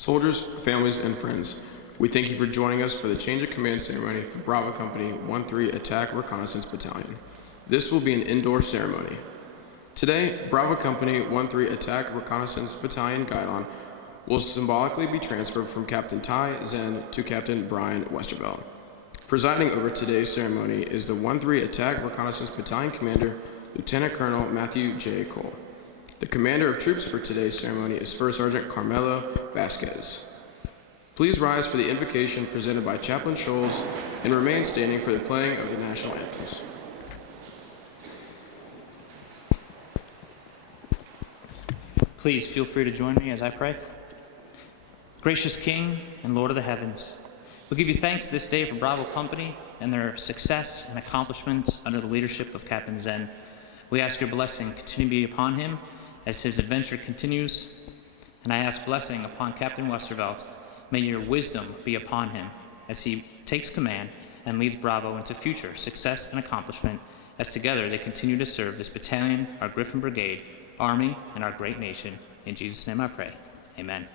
Soldiers, families, and friends, we thank you for joining us for the change of command ceremony for Bravo Company 13 Attack Reconnaissance Battalion. This will be an indoor ceremony. Today, Bravo Company 13 Attack Reconnaissance Battalion Guidon will symbolically be transferred from Captain Ty Zen to Captain Brian Westervelt. Presiding over today's ceremony is the 13 Attack Reconnaissance Battalion Commander, Lieutenant Colonel Matthew J. Cole. The commander of troops for today's ceremony is First Sergeant Carmelo Vasquez. Please rise for the invocation presented by Chaplain Scholes and remain standing for the playing of the national anthems. Please feel free to join me as I pray. Gracious King and Lord of the heavens, we give you thanks this day for Bravo Company and their success and accomplishments under the leadership of Captain Zen. We ask your blessing continue to be upon him as his adventure continues, and I ask blessing upon Captain Westervelt. May your wisdom be upon him as he takes command and leads Bravo into future success and accomplishment as together they continue to serve this battalion, our Griffin Brigade, Army, and our great nation. In Jesus' name I pray. Amen.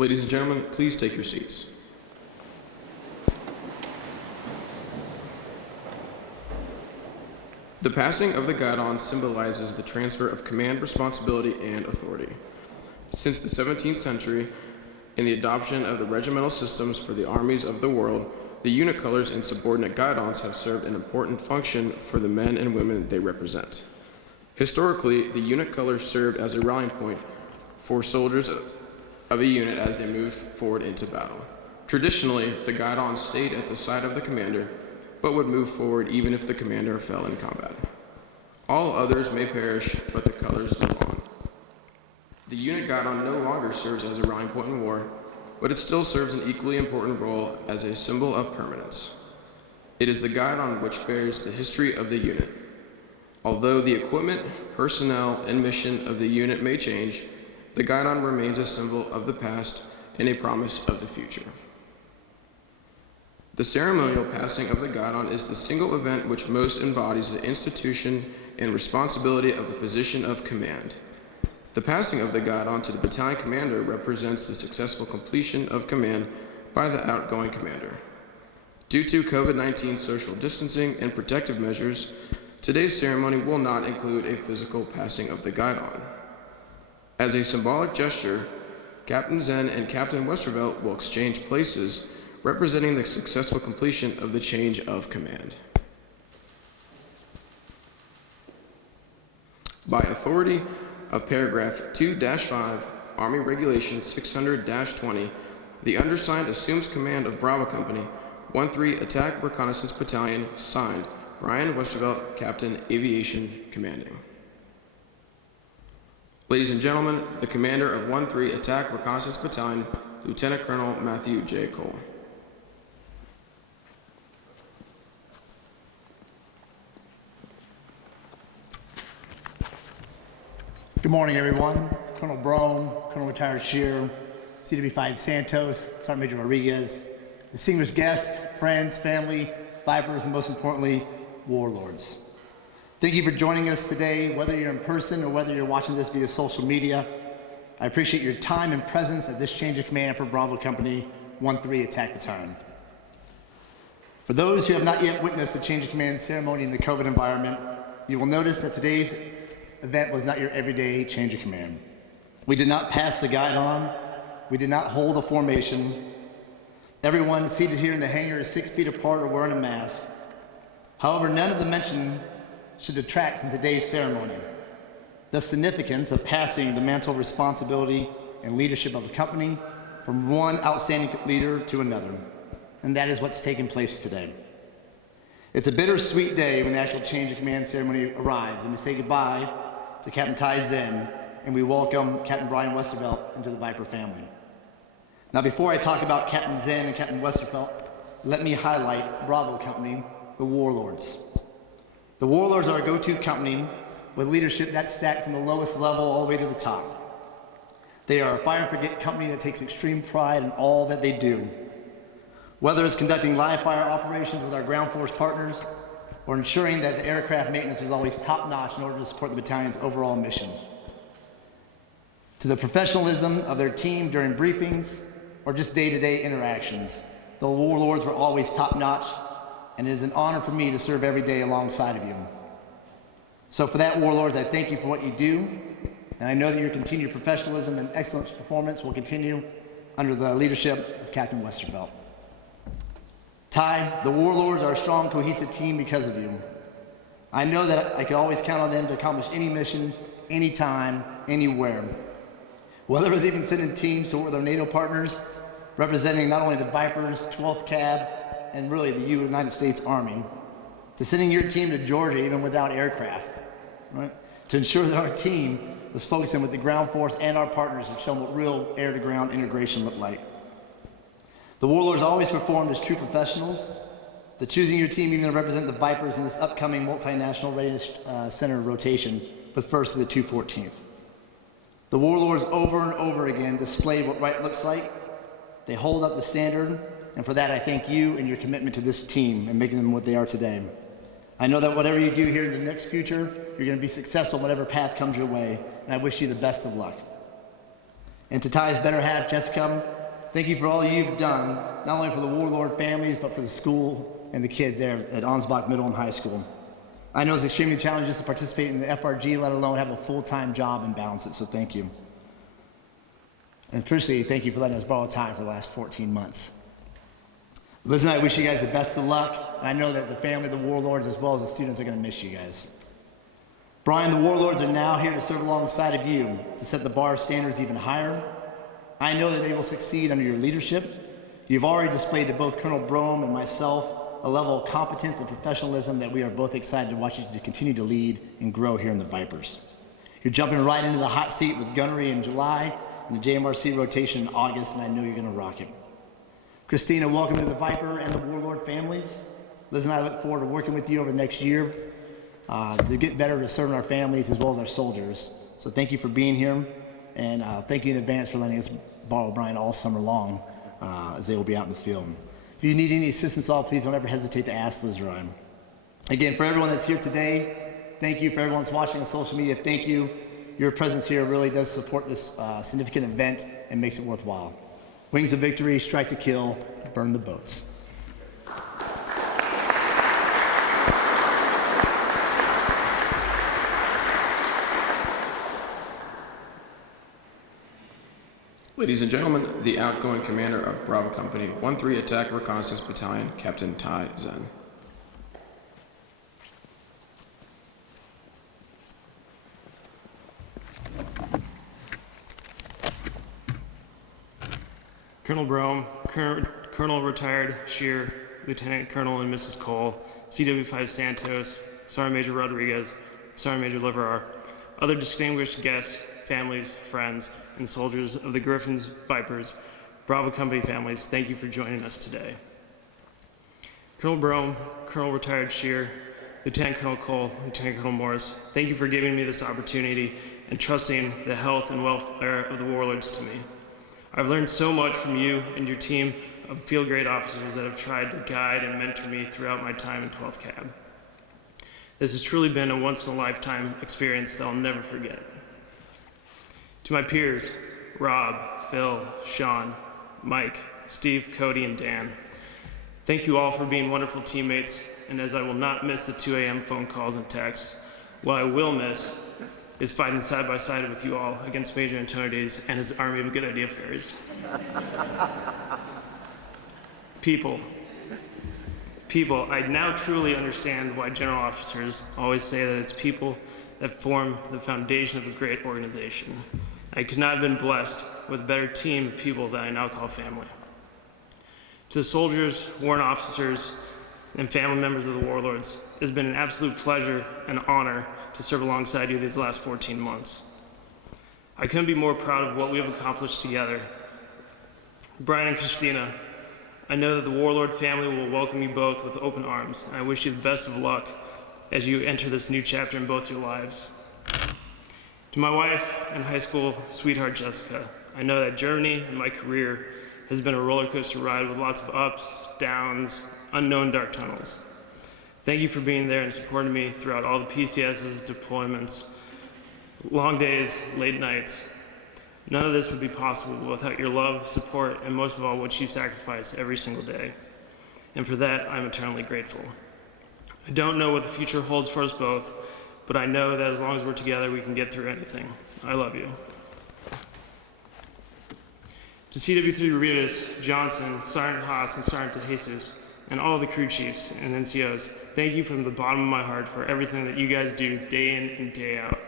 Ladies and gentlemen, please take your seats. The passing of the guidon symbolizes the transfer of command, responsibility, and authority. Since the 17th century, in the adoption of the regimental systems for the armies of the world, the unit colors and subordinate guidons have served an important function for the men and women they represent. Historically, the unit colors served as a rallying point for soldiers of a unit as they moved forward into battle. Traditionally, the guidon stayed at the side of the commander, but would move forward even if the commander fell in combat. All others may perish, but the colors live on. The unit guidon no longer serves as a rallying point in war, but it still serves an equally important role as a symbol of permanence. It is the guidon which bears the history of the unit. Although the equipment, personnel, and mission of the unit may change, the guidon remains a symbol of the past and a promise of the future. The ceremonial passing of the guidon is the single event which most embodies the institution and responsibility of the position of command. The passing of the guidon to the battalion commander represents the successful completion of command by the outgoing commander. Due to COVID-19 social distancing and protective measures, today's ceremony will not include a physical passing of the guidon. As a symbolic gesture, Captain Zen and Captain Westervelt will exchange places, representing the successful completion of the change of command. By authority of paragraph 2-5, Army Regulation 600-20, the undersigned assumes command of Bravo Company, 1-3 Attack Reconnaissance Battalion, signed, Brian Westervelt, Captain, Aviation, Commanding. Ladies and gentlemen, the Commander of 1-3 Attack Reconnaissance Battalion, Lieutenant Colonel Matthew J. Cole. Good morning, everyone. Colonel Brome, Colonel Retired Shear, CW5 Santos, Sergeant Major Rodriguez, distinguished guests, friends, family, Vipers, and most importantly, warlords. Thank you for joining us today, whether you're in person or whether you're watching this via social media. I appreciate your time and presence at this change of command for Bravo Company 1-3 Attack Battalion. For those who have not yet witnessed the change of command ceremony in the COVID environment, you will notice that today's event was not your everyday change of command. We did not pass the guidon. We did not hold a formation. Everyone seated here in the hangar is 6 feet apart or wearing a mask. However, none of the mention should detract from today's ceremony. The significance of passing the mantle of responsibility and leadership of a company from one outstanding leader to another. And that is what's taking place today. It's a bittersweet day when the actual change of command ceremony arrives, and we say goodbye to Captain Ty Zen, and we welcome Captain Brian Westervelt into the Viper family. Now, before I talk about Captain Zen and Captain Westervelt, let me highlight Bravo Company, the Warlords. The Warlords are a go-to company with leadership that's stacked from the lowest level all the way to the top. They are a fire and forget company that takes extreme pride in all that they do. Whether it's conducting live fire operations with our ground force partners or ensuring that the aircraft maintenance is always top-notch in order to support the battalion's overall mission. To the professionalism of their team during briefings or just day-to-day interactions, the Warlords were always top-notch, and it is an honor for me to serve every day alongside of you. So for that, Warlords, I thank you for what you do, and I know that your continued professionalism and excellent performance will continue under the leadership of Captain Westervelt. Ty, the Warlords are a strong, cohesive team because of you. I know that I could always count on them to accomplish any mission, anytime, anywhere. Whether it was even sending teams to work with our NATO partners, representing not only the Vipers, 12th Cab, and really the United States Army, to sending your team to Georgia even without aircraft, right? To ensure that our team was focusing with the ground force and our partners have shown what real air-to-ground integration looked like. The Warlords always performed as true professionals. The choosing your team even to represent the Vipers in this upcoming multinational readiness center rotation with 1st to the 214th. The Warlords over and over again displayed what right looks like. They hold up the standard, and for that I thank you and your commitment to this team and making them what they are today. I know that whatever you do here in the next future, you're going to be successful in whatever path comes your way, and I wish you the best of luck. And to Ty's better half, Jessica, thank you for all you've done, not only for the Warlord families, but for the school and the kids there at Ansbach Middle and High School. I know it's extremely challenging just to participate in the FRG, let alone have a full-time job and balance it, so thank you. And personally, thank you for letting us borrow time for the last 14 months. Liz and I wish you guys the best of luck. I know that the family, the Warlords, as well as the students are going to miss you guys. Brian, the Warlords are now here to serve alongside of you to set the bar standards even higher. I know that they will succeed under your leadership. You've already displayed to both Colonel Brome and myself a level of competence and professionalism that we are both excited to watch you to continue to lead and grow here in the Vipers. You're jumping right into the hot seat with gunnery in July and the JMRC rotation in August, and I know you're going to rock it. Christina, welcome to the Viper and the Warlord families. Liz and I look forward to working with you over the next year to get better to serving our families as well as our soldiers. So thank you for being here, and thank you in advance for letting us borrow Brian all summer long as they will be out in the field. If you need any assistance at all, please don't ever hesitate to ask Liz or I. Again, for everyone that's here today, thank you. For everyone that's watching on social media, thank you. Your presence here really does support this significant event and makes it worthwhile. Wings of victory, strike to kill, burn the boats. Ladies and gentlemen, the outgoing commander of Bravo Company 1-3 Attack Reconnaissance Battalion, Captain Tai Zen. Colonel Brome, Colonel Retired Shear, Lieutenant Colonel and Mrs. Cole, CW5 Santos, Sergeant Major Rodriguez, Sergeant Major Liverar, other distinguished guests, families, friends, and soldiers of the Griffins, Vipers, Bravo Company families, thank you for joining us today. Colonel Brome, Colonel Retired Shear, Lieutenant Colonel Cole, Lieutenant Colonel Morris, thank you for giving me this opportunity and trusting the health and welfare of the warlords to me. I've learned so much from you and your team of field grade officers that have tried to guide and mentor me throughout my time in 12th Cab. This has truly been a once-in-a-lifetime experience that I'll never forget. To my peers, Rob, Phil, Sean, Mike, Steve, Cody, and Dan, thank you all for being wonderful teammates, and as I will not miss the 2 a.m. phone calls and texts, what I will miss is fighting side by side with you all against Major Antonides and his army of good idea fairies. People, I now truly understand why general officers always say that it's people that form the foundation of a great organization. I could not have been blessed with a better team of people that I now call family. To the soldiers, warrant officers, and family members of the warlords, it has been an absolute pleasure and honor to serve alongside you these last 14 months. I couldn't be more proud of what we have accomplished together. Brian and Christina, I know that the Warlord family will welcome you both with open arms, and I wish you the best of luck as you enter this new chapter in both your lives. To my wife and high school sweetheart Jessica, I know that journey and my career has been a roller coaster ride with lots of ups, downs, unknown dark tunnels. Thank you for being there and supporting me throughout all the PCS's, deployments, long days, late nights. None of this would be possible without your love, support, and most of all, what you sacrifice every single day. And for that, I'm eternally grateful. I don't know what the future holds for us both, but I know that as long as we're together, we can get through anything. I love you. To CW3 Rivas, Johnson, Sergeant Haas, and Sergeant DeJesus, and all the crew chiefs and NCOs, thank you from the bottom of my heart for everything that you guys do day in and day out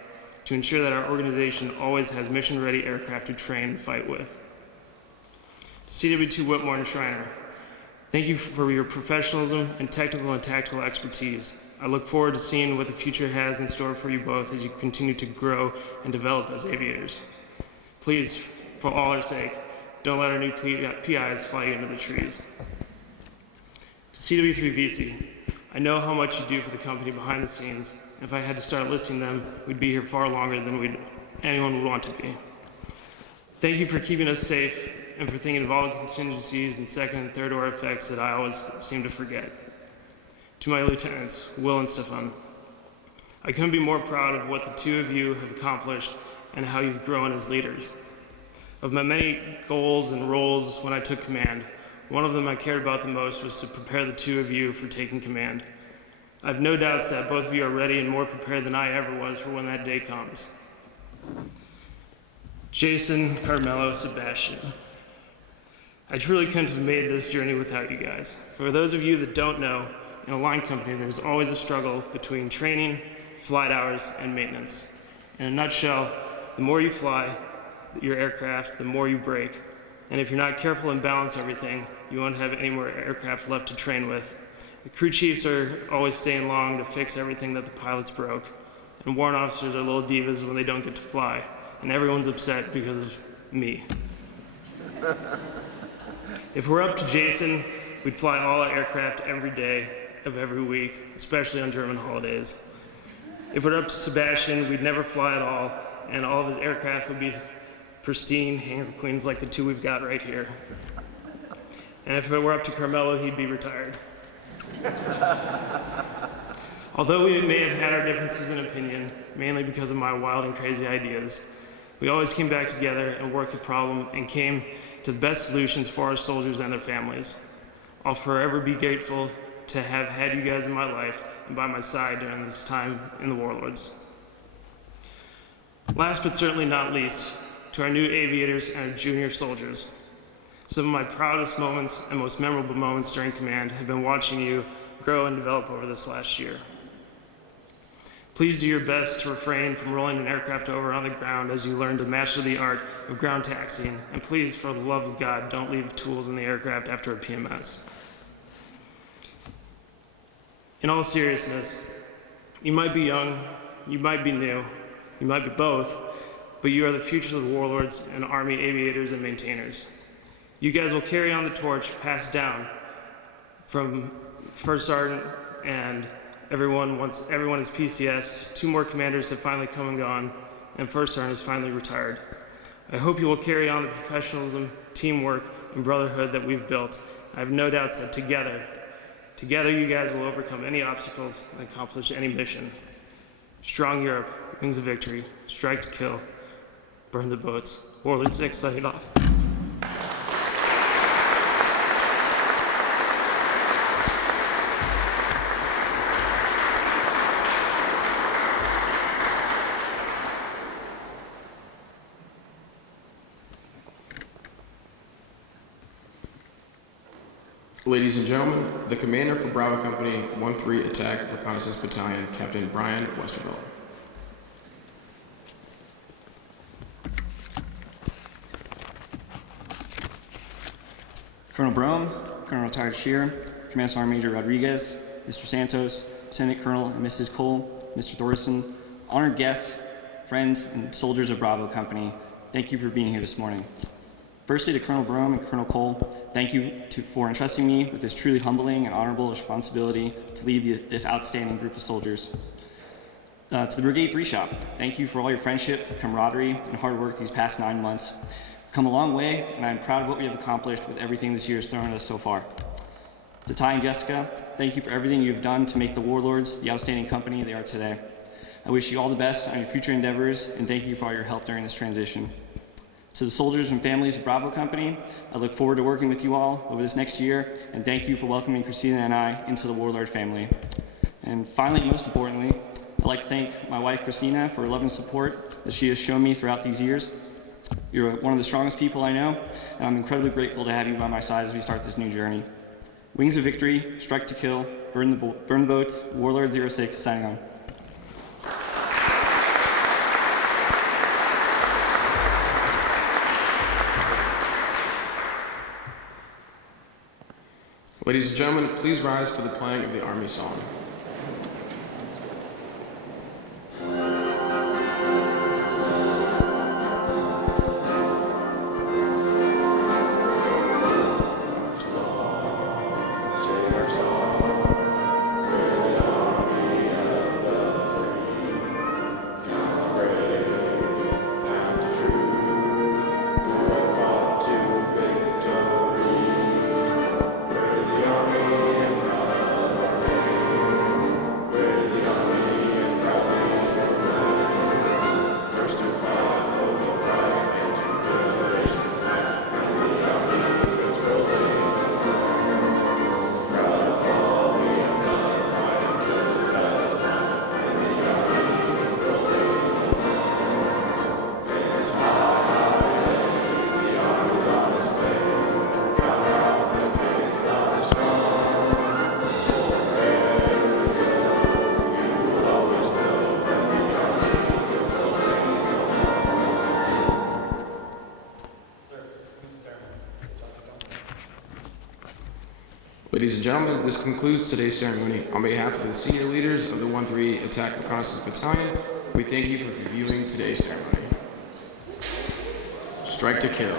to ensure that our organization always has mission-ready aircraft to train and fight with. To CW2 Whitmore and Schreiner, thank you for your professionalism and technical and tactical expertise. I look forward to seeing what the future has in store for you both as you continue to grow and develop as aviators. Please, for all our sake, don't let our new PIs fly you into the trees. To CW3 VC, I know how much you do for the company behind the scenes. If I had to start listing them, we'd be here far longer than anyone would want to be. Thank you for keeping us safe and for thinking of all the contingencies and second and third order effects that I always seem to forget. To my lieutenants, Will and Stefan, I couldn't be more proud of what the two of you have accomplished and how you've grown as leaders. Of my many goals and roles when I took command, one of them I cared about the most was to prepare the two of you for taking command. I have no doubts that both of you are ready and more prepared than I ever was for when that day comes. Jason, Carmelo, Sebastian. I truly couldn't have made this journey without you guys. For those of you that don't know, in a line company, there's always a struggle between training, flight hours, and maintenance. In a nutshell, the more you fly your aircraft, the more you break. And if you're not careful and balance everything, you won't have any more aircraft left to train with. The crew chiefs are always staying long to fix everything that the pilots broke. And warrant officers are little divas when they don't get to fly. And everyone's upset because of me. If we're up to Jason, we'd fly all our aircraft every day of every week, especially on German holidays. If we're up to Sebastian, we'd never fly at all, and all of his aircraft would be pristine hangar queens like the two we've got right here. And if it were up to Carmelo, he'd be retired. Although we may have had our differences in opinion, mainly because of my wild and crazy ideas, we always came back together and worked the problem and came to the best solutions for our soldiers and their families. I'll forever be grateful to have had you guys in my life and by my side during this time in the Warlords. Last but certainly not least, to our new aviators and our junior soldiers. Some of my proudest moments and most memorable moments during command have been watching you grow and develop over this last year. Please do your best to refrain from rolling an aircraft over on the ground as you learn to master the art of ground taxiing, and please, for the love of God, don't leave tools in the aircraft after a PMS. In all seriousness, you might be young, you might be new, you might be both, but you are the future of the Warlords and Army aviators and maintainers. You guys will carry on the torch passed down from First Sergeant and everyone is PCS. 2 more commanders have finally come and gone, and First Sergeant is finally retired. I hope you will carry on the professionalism, teamwork, and brotherhood that we've built. I have no doubts that together you guys will overcome any obstacles and accomplish any mission. Strong Europe, wings of victory, strike to kill, burn the boats. Warlord 6, sighted off. Ladies and gentlemen, the commander for Bravo Company 1-3 Attack Reconnaissance Battalion, Captain Brian Westervelt. Colonel Brome, Colonel Retired Shear, Command Sergeant Major Rodriguez, Mr. Santos, Lieutenant Colonel and Mrs. Cole, Mr. Thorson, honored guests, friends, and soldiers of Bravo Company, thank you for being here this morning. Firstly, to Colonel Brome and Colonel Cole, thank you for entrusting me with this truly humbling and honorable responsibility to lead this outstanding group of soldiers. To the Brigade 3 Shop, thank you for all your friendship, camaraderie, and hard work these past 9 months. We've come a long way, and I'm proud of what we have accomplished with everything this year has thrown at us so far. To Ty and Jessica, thank you for everything you've done to make the Warlords the outstanding company they are today. I wish you all the best on your future endeavors, and thank you for all your help during this transition. To the soldiers and families of Bravo Company, I look forward to working with you all over this next year, and thank you for welcoming Christina and I into the Warlord family. And finally, most importantly, I'd like to thank my wife, Christina, for her love and support that she has shown me throughout these years. You're one of the strongest people I know, and I'm incredibly grateful to have you by my side as we start this new journey. Wings of victory, strike to kill, burn the boats, Warlord 06, signing on. Ladies and gentlemen, please rise for the playing of the Army Song. Ladies and gentlemen, this concludes today's ceremony. On behalf of the senior leaders of the 1-3 Attack Reconnaissance Battalion, we thank you for viewing today's ceremony. Strike to kill.